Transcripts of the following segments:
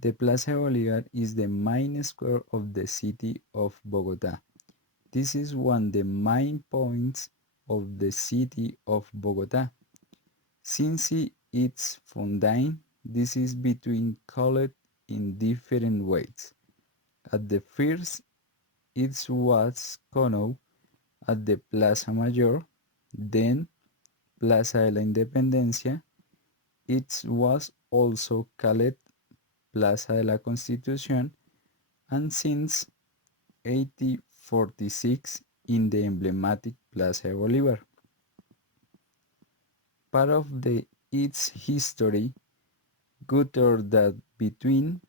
The Plaza Bolívar is the main square of the city of Bogota. This is one of the main points of the city of Bogota. Since its founding, this is between called in different ways. At the first, it was known as the Plaza Mayor, then Plaza de la Independencia. It was also called Plaza de la Constitución, and since 1846 in the emblematic Plaza de Bolívar. Part of its history gutter that between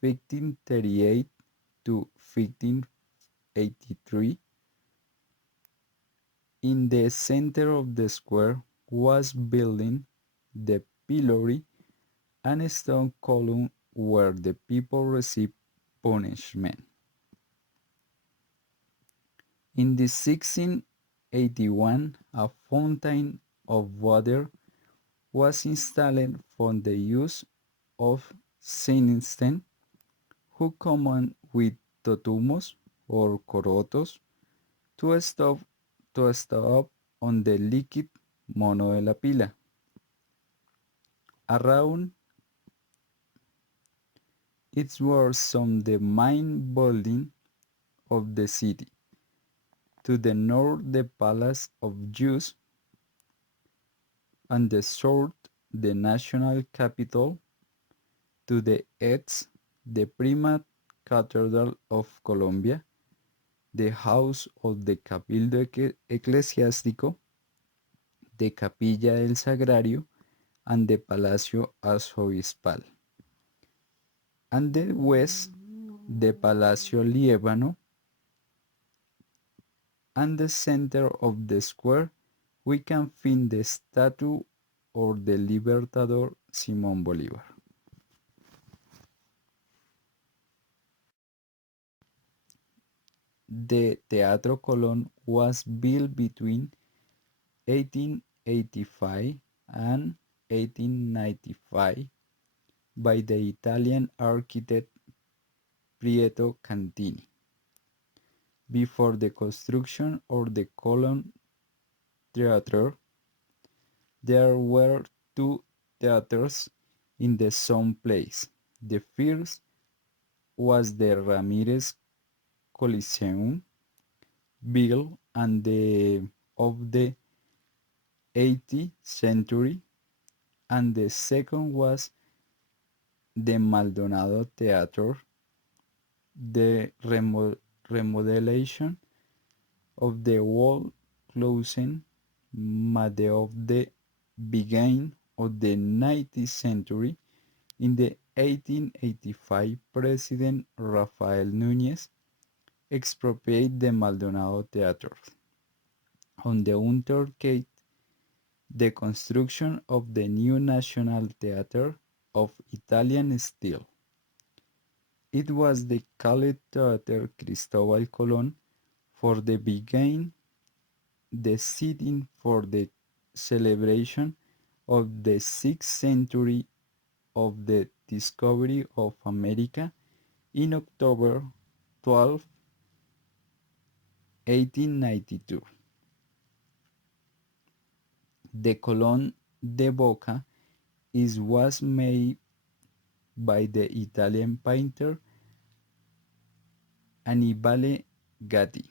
1538 to 1583, in the center of the square was building the pillory and stone column where the people received punishment. In the 1681, a fountain of water was installed for the use of citizens who come with totumos or corotos to stop on the liquid mono de la pila. Around it were some the main building of the city. To the north the Palace of Jews, and the south the National Capitol, to the east the Primate Cathedral of Colombia, the house of the Cabildo Eclesiástico, the Capilla del Sagrario, and the Palacio Arzobispal. And the west the Palacio Liébano, and the center of the square we can find the statue of the Libertador Simón Bolívar. The Teatro Colón was built between 1885 and 1895 by the Italian architect Pietro Cantini. Before the construction of the Colón Theatre, there were two theaters in the same place. The first was the Ramirez Coliseum, built at the of the 18th century, and the second was the Maldonado Theater. The remodelation of the wall closing made of the beginning of the 19th century. In the 1885, President Rafael Núñez expropriated the Maldonado Theater. On the undertake the construction of the new National Theater of Italian style. It was the called Theater Cristóbal Colón for the beginning the sitting for the celebration of the 6th century of the discovery of America in October 12, 1892. The Colón de Boca was made by the Italian painter Annibale Gatti.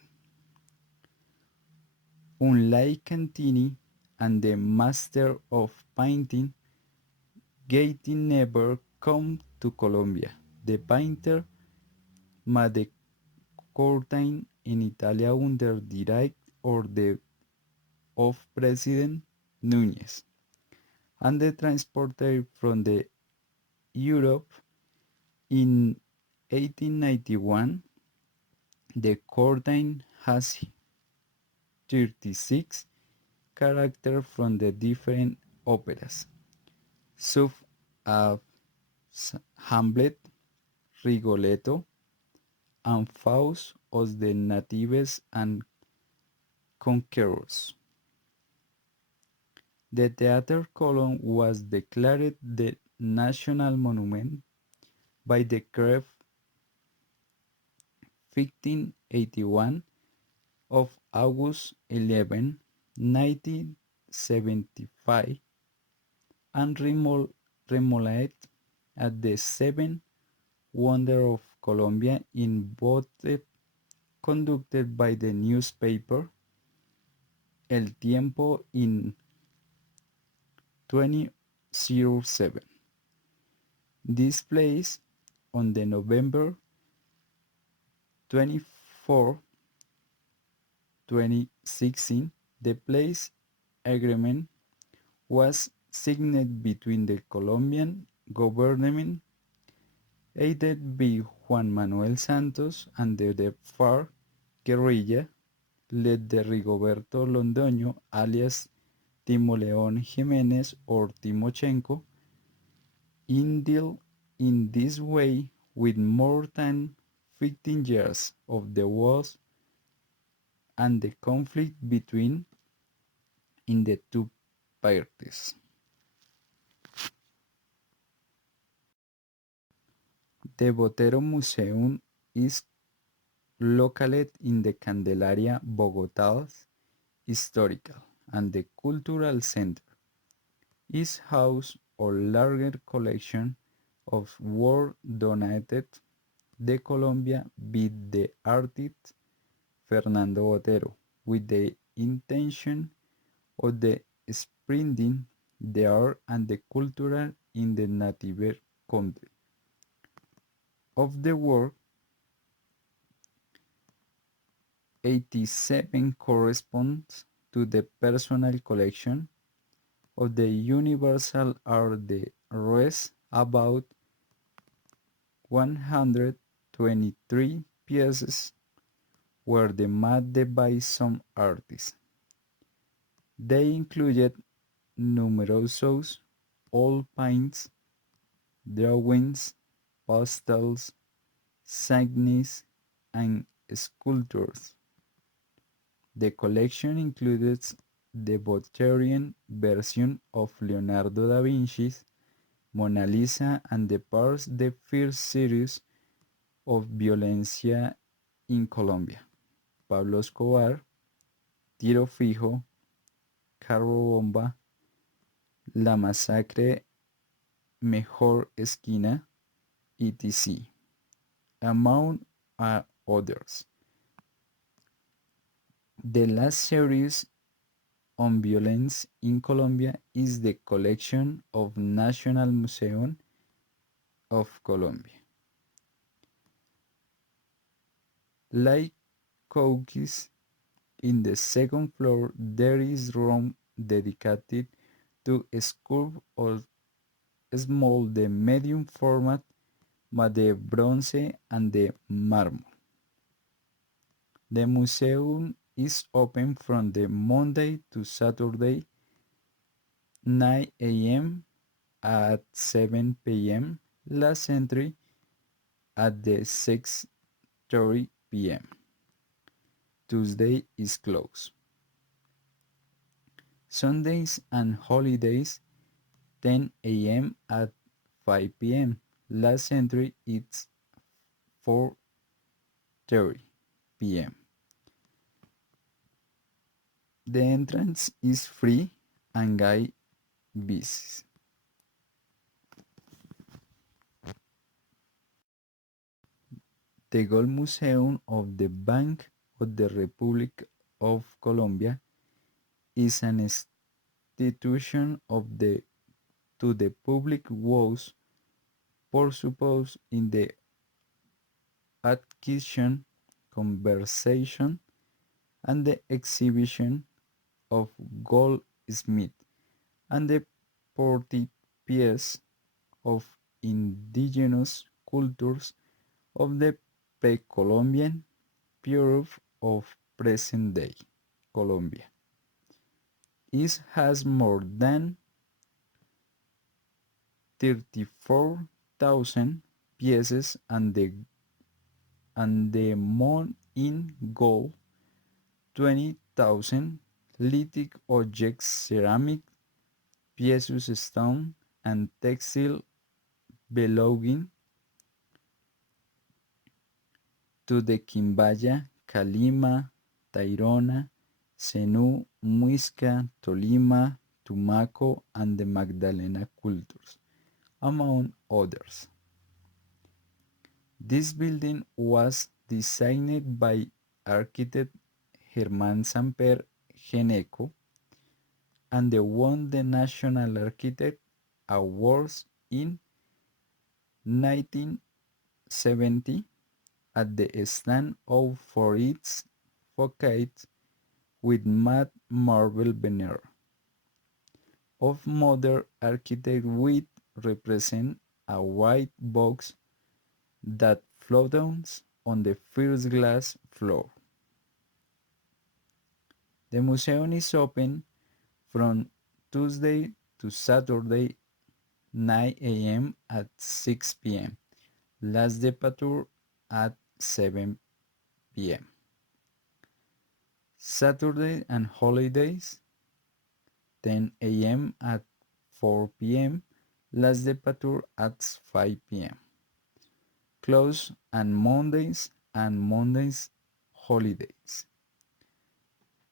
Unlike Cantini and the master of painting, Gatti never came to Colombia. The painter made the curtain in Italy under direct order of President Núñez, and the transported from the Europe in 1891. The curtain has 36 characters from the different operas, such as Hamlet, Rigoletto, and Faust of the Natives and Conquerors. The Theater Colón was declared the national monument by the decree 1581 of August 11, 1975, and remodeled as the Seven Wonder of Colombia in vote conducted by the newspaper El Tiempo in 2007. This place on the November 24, 2016, the place agreement was signed between the Colombian government, aided by Juan Manuel Santos, and the FARC guerrilla, led by Rigoberto Londoño, alias Timo León Jiménez or Timochenko, in deal in this way with more than 15 years of the wars and the conflict between in the two parties. The Botero Museum is located in the Candelaria, Bogotá's historical and the cultural center. It houses a larger collection of work donated to Colombia by the artist Fernando Botero, with the intention of the spreading the art and the culture in the native country. Of the work, 87 corresponds to the personal collection of the Universal Art. The rest, about 123 pieces, were made by some artists. They included numerous oil paints, drawings, pastels, signs, and sculptures. The collection includes the Botherian version of Leonardo da Vinci's Mona Lisa and the parts the first series of Violencia in Colombia, Pablo Escobar, Tiro Fijo, Carro Bomba, La Masacre Mejor Esquina, etc., among others. The last series on violence in Colombia is the collection of National Museum of Colombia. Like cookies, in the second floor there is room dedicated to sculpture of small the medium format but the bronze and the marble. The museum is open from the Monday to Saturday 9 a.m. at 7 p.m. Last entry at the 6:30 p.m. Tuesday is closed. Sundays and holidays 10 a.m. at 5 p.m. Last entry is 4:30 p.m. The entrance is free and guide visits. The Gold Museum of the Bank of the Republic of Colombia is an institution to the public was purpose in the acquisition, conservation, and the exhibition of goldsmith and the portrait pieces of indigenous cultures of the pre-Columbian period of present-day Colombia. It has more than 34,000 pieces and the amount in gold 20,000 lithic objects, ceramic, precious stone, and textile belonging to the Quimbaya, Calima, Tayrona, Zenú, Muisca, Tolima, Tumaco, and the Magdalena cultures, among others. This building was designed by architect Germán Samper Geneco and they won the National Architect Awards in 1970 at the stand out for its facade with matte marble veneer of modern architect which represent a white box that floats on the first glass floor. The museum is open from Tuesday to Saturday 9 a.m. at 6 p.m. Last departure at 7 p.m. Saturday and holidays 10 a.m. at 4 p.m. Last departure at 5 p.m. Closed on Mondays and Mondays holidays.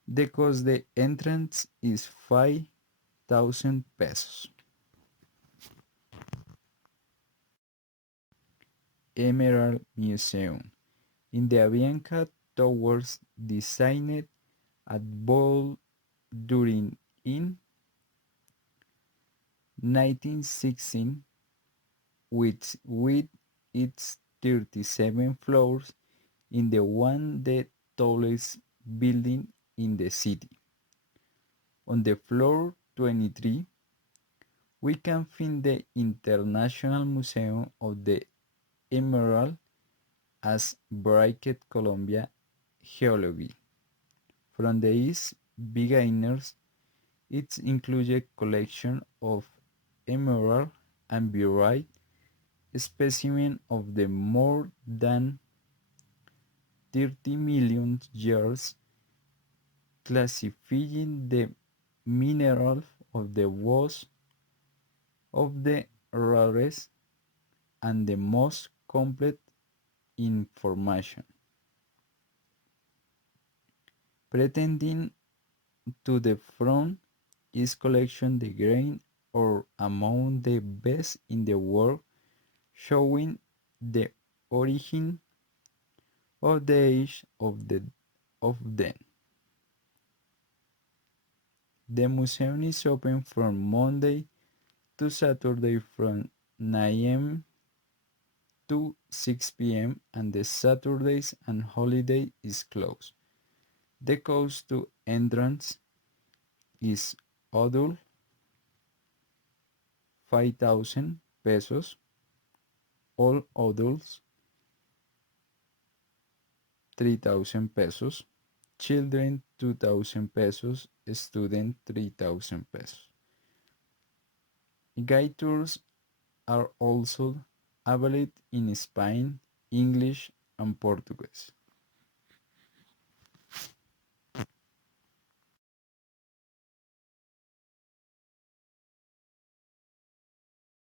The cost the entrance is 5,000 pesos. Emerald Museum. In the Avianca Towers designed at Ball during in 1916 with its 37 floors in the one the tallest building in the city. On the floor 23, we can find the International Museum of the Emerald as Bracket Columbia Geology. From the East beginners, it includes a collection of emerald and birite specimens of the more than 30 million years, classifying the minerals of the was of the rarest and the most complete information. Pretending to the front is collection the grain or among the best in the world, showing the origin of the age of them. The museum is open from Monday to Saturday from 9 a.m. to 6 p.m. and the Saturdays and holiday is closed. The cost to entrance is adult 5,000 pesos, all adults 3,000 pesos, children 2,000 pesos, student 3,000 pesos. Guide tours are also available in Spanish, English, and Portuguese.